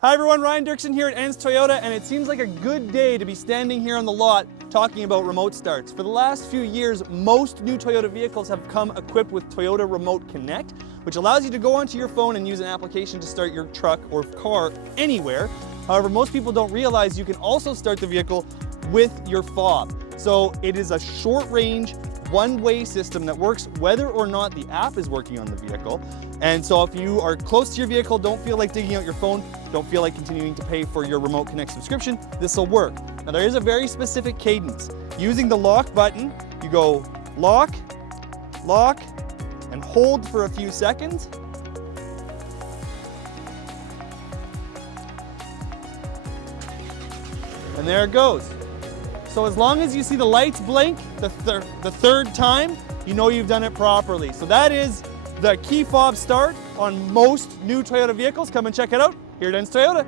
Hi everyone, Ryan Derksen here at Ens Toyota, and it seems like a good day to be standing here on the lot talking about remote starts. For the last few years, most new Toyota vehicles have come equipped with Toyota Remote Connect, which allows you to go onto your phone and use an application to start your truck or car anywhere. However, most people don't realize you can also start the vehicle with your fob. So it is a short-range, one-way system that works whether or not the app is working on the vehicle. And so if you are close to your vehicle, don't feel like digging out your phone, don't feel like continuing to pay for your Remote Connect subscription, this will work. Now there is a very specific cadence. Using the lock button, you go lock, lock, and hold for a few seconds. And there it goes. So as long as you see the lights blink the third time, you know you've done it properly. So that is the key fob start on most new Toyota vehicles. Come and check it out here at Ens Toyota.